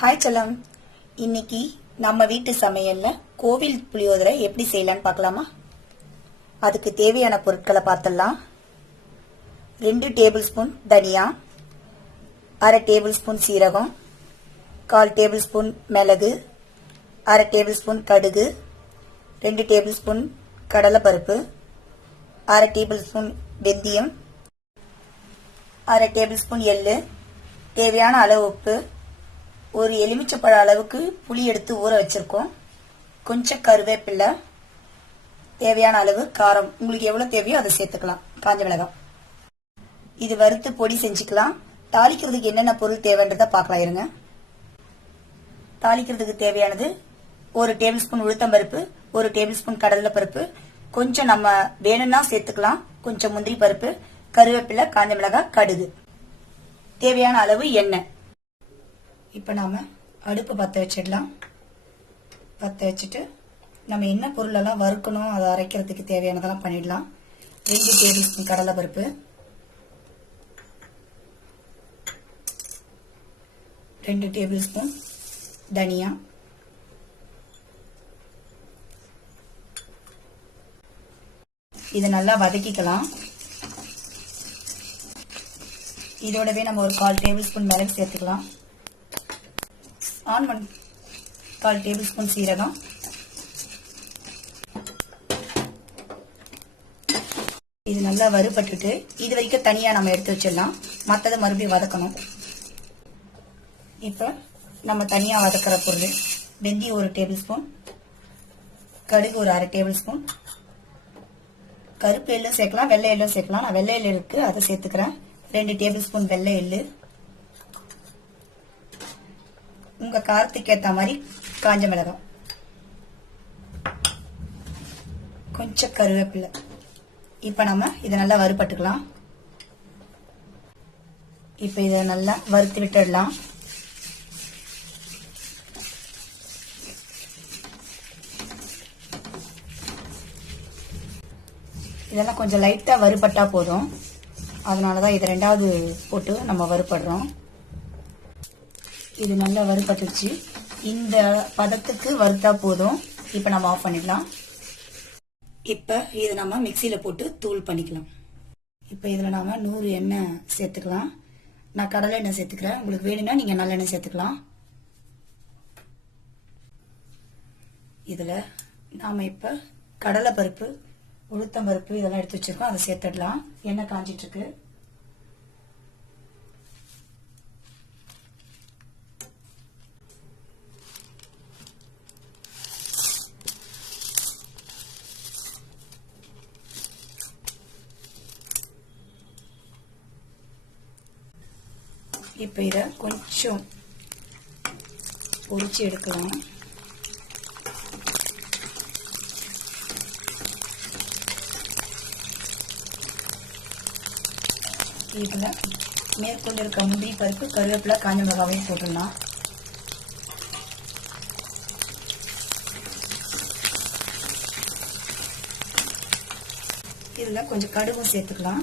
Hi செல்லம். இன்னைக்கு நம்ம வீட்டு சமையல்ல கோவில் புளியோதரை எப்படி செய்யலான்னு பார்க்கலாமா? அதுக்கு தேவையான பொருட்களை பார்த்தலாம். 2 டேபிள் ஸ்பூன் தனியா, 1/2 டேபிள் ஸ்பூன் சீரகம், 1/4 டேபிள் ஸ்பூன் மிளகு, 1/2 டேபிள் ஸ்பூன் கடுகு, 2 டேபிள் ஸ்பூன் கடலைப்பருப்பு, 1/2 டேபிள் ஸ்பூன் வெந்தயம், 1/2 டேபிள் ஸ்பூன் எள்ளு, தேவையான அளவு உப்பு, ஒரு எலுமிச்சப்பழ அளவுக்கு புளி எடுத்து ஊற வச்சிருக்கோம், கொஞ்சம் கருவேப்பிலை, தேவையான அளவு காரம், உங்களுக்கு எவ்வளவு தேவையோ அதை சேர்த்துக்கலாம், காஞ்ச மிளகாய். இது வறுத்து பொடி செஞ்சுக்கலாம். தாளிக்கிறதுக்கு என்னென்ன பொருள் தேவைன்றத பார்க்கலாம் இருங்க. தாளிக்கிறதுக்கு தேவையானது 1 டேபிள் ஸ்பூன் உளுத்தம்பருப்பு, 1 டேபிள் ஸ்பூன் கடலை பருப்பு, கொஞ்சம் நம்ம வேணும்னா சேர்த்துக்கலாம், கொஞ்சம் முந்திரி பருப்பு, கருவேப்பிலை, காஞ்ச மிளகாய், கடுகு, தேவையான அளவு எண்ணெய். இப்போ நாம அடுப்பு பற்ற வச்சிடலாம். பற்ற வச்சுட்டு நம்ம என்ன பொருளெல்லாம் வறுக்கணும் அதை அரைக்கிறதுக்கு தேவையானதெல்லாம் பண்ணிடலாம். 2 டேபிள் ஸ்பூன் கடலை பருப்பு, 2 டேபிள் ஸ்பூன் தனியா, இதை நல்லா வதக்கிக்கலாம். இதோடவே நம்ம ஒரு 1/4 டேபிள் ஸ்பூன் மிளகு சேர்த்துக்கலாம். 1/4 டேபிள் ஸ்பூன் சீரகம், இது நல்லா வறுபட்டுட்டு இது வரைக்கும் தனியா நம்ம எடுத்து வச்சிடலாம். மற்றதை மறுபடியும் வதக்கணும். இப்போ நம்ம தனியா வதக்கிற பொருள் வெந்தயம் 1 டேபிள் ஸ்பூன், கடுகு ஒரு 1/2 டேபிள் ஸ்பூன், கருப்பு எள்ளும் சேர்க்கலாம், வெள்ளை எள்ளும் சேர்க்கலாம். நான் வெள்ளை எள்ளு இருக்கு அதை சேர்த்துக்கிறேன். 2 டேபிள் ஸ்பூன் வெள்ளை எள்ளு, உங்க காரத்துக்கு ஏற்ற மாதிரி காஞ்ச மிளகாய், கொஞ்சம் கருவேப்பிலை. இப்ப நம்ம இதை நல்லா வறுபட்டுக்கலாம். இப்ப இதை நல்லா வறுத்து விட்டுடலாம். இதெல்லாம் கொஞ்சம் லைட்டா வறுபட்டா போதும், அதனாலதான் இதை 2வது போட்டு நம்ம வறுபடுறோம். இது நல்லா வறுபட்டுச்சு. இந்த பதத்துக்கு வறுத்தா போதும். இப்ப நம்ம ஆஃப் பண்ணிடலாம். இப்ப இது நம்ம மிக்சியில போட்டு தூள் பண்ணிக்கலாம். இப்ப இதுல நாம 100 எண்ணெய் சேர்த்துக்கலாம். நான் கடலை எண்ணெய் சேர்த்துக்கிறேன், உங்களுக்கு வேணும்னா நீங்க நல்லெண்ணெய் சேர்த்துக்கலாம். இதுல நாம இப்ப கடலை பருப்பு, உளுத்தம் பருப்பு இதெல்லாம் எடுத்து வச்சிருக்கோம், அதை சேர்த்துடலாம். எண்ணெய் காஞ்சிட்டு இருக்கு. இப்ப இத கொஞ்சம் பொரிச்சு எடுக்கலாம். இதுல மேற்கொண்டு இருக்க முந்திரி பருப்பு, கருவேப்பிலை, காஞ்ச மிளகாவையும் போட்டுடலாம். இதுல கொஞ்சம் கடுகும் சேர்த்துக்கலாம்.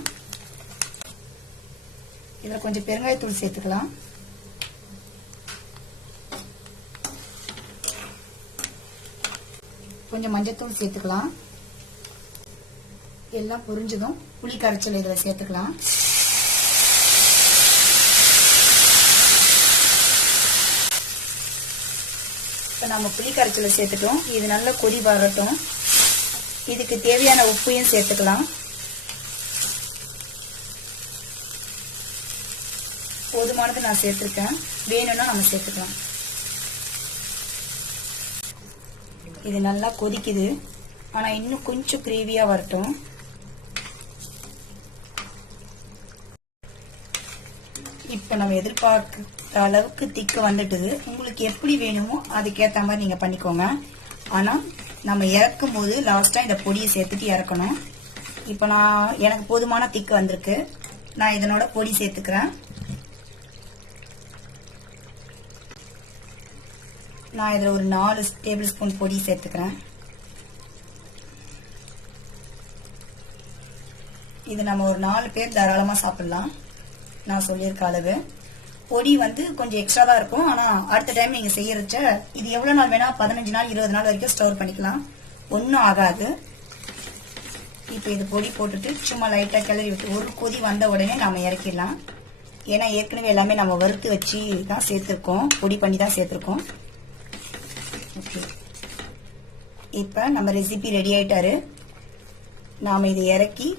இதுல கொஞ்சம் பெருங்காயத்தூள் சேர்த்துக்கலாம். கொஞ்சம் மஞ்சத்தூள் சேர்த்துக்கலாம். எல்லாம் பொரிஞ்சதும் புளி கரைச்சல் இதுல சேர்த்துக்கலாம். இப்ப நம்ம புளி கரைச்சலை சேர்த்துட்டோம். இது நல்லா கொதி வரட்டும். இதுக்கு தேவையான உப்பையும் சேர்த்துக்கலாம். போதுமானது நான் சேர்த்திருக்கேன், வேணும்னா நம்ம சேர்த்துக்கலாம். இது நல்லா கொதிக்குது, ஆனா இன்னும் கொஞ்சம் கிரேவியா வரட்டும். இப்ப நம்ம எதிர்பார்க்க அளவுக்கு திக்கு வந்துட்டுது. உங்களுக்கு எப்படி வேணுமோ அதுக்கேற்ற மாதிரி நீங்க பண்ணிக்கோங்க. ஆனா நம்ம இறக்கும் போது லாஸ்டா இந்த பொடியை சேர்த்துட்டு இறக்கணும். இப்ப எனக்கு போதுமான திக்கு வந்திருக்கு. நான் இதனோட பொடி சேர்த்துக்கிறேன். நான் இதுல ஒரு 4 டேபிள் ஸ்பூன் பொடி சேர்த்துக்கிறேன். இது நம்ம ஒரு 4 பேர் தாராளமா சாப்பிடலாம். நான் சொல்லியிருக்க அளவு பொடி வந்து கொஞ்சம் எக்ஸ்ட்ரா தான் இருக்கும். ஆனா அடுத்த டைம் நீங்க செய்யறச்ச இது எவ்வளவு நாள் வேணா 15 நாள் 20 நாள் வரைக்கும் ஸ்டோர் பண்ணிக்கலாம், ஒன்னும் ஆகாது. இப்ப இது பொடி போட்டுட்டு சும்மா லைட்டா கிளறி விட்டு ஒரு கொதி வந்த உடனே நாம இறக்கிடலாம். ஏன்னா ஏற்கனவே எல்லாமே நம்ம வறுத்து வச்சு தான் சேர்த்திருக்கோம், பொடி பண்ணி தான் சேர்த்திருக்கோம். ஓகே, இப்ப நம்ம ரெசிபி ரெடி ஆயிட்டாரு. நாம இதை இறக்கி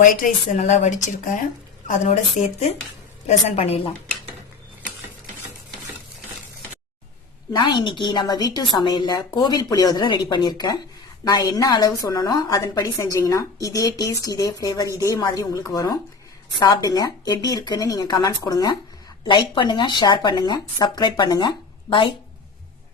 ஒயிட் ரைஸ் நல்லா வடிச்சிருக்கேன் அதனோட சேர்த்து பிரசன்ட் பண்ணிடலாம். நான் இன்னைக்கு நம்ம வீட்டு சமையல்ல கோவில் புளியோதரை ரெடி பண்ணிருக்கேன். நான் என்ன அளவு சொன்னனோ அதன்படி செஞ்சீங்கன்னா இதே டேஸ்ட், இதே ஃபிளேவர், இதே மாதிரி உங்களுக்கு வரும். சாப்பிடுங்க, எப்படி இருக்குன்னு நீங்க கமெண்ட்ஸ் கொடுங்க. லைக் பண்ணுங்க, ஷேர் பண்ணுங்க, சப்ஸ்கிரைப் பண்ணுங்க. பை.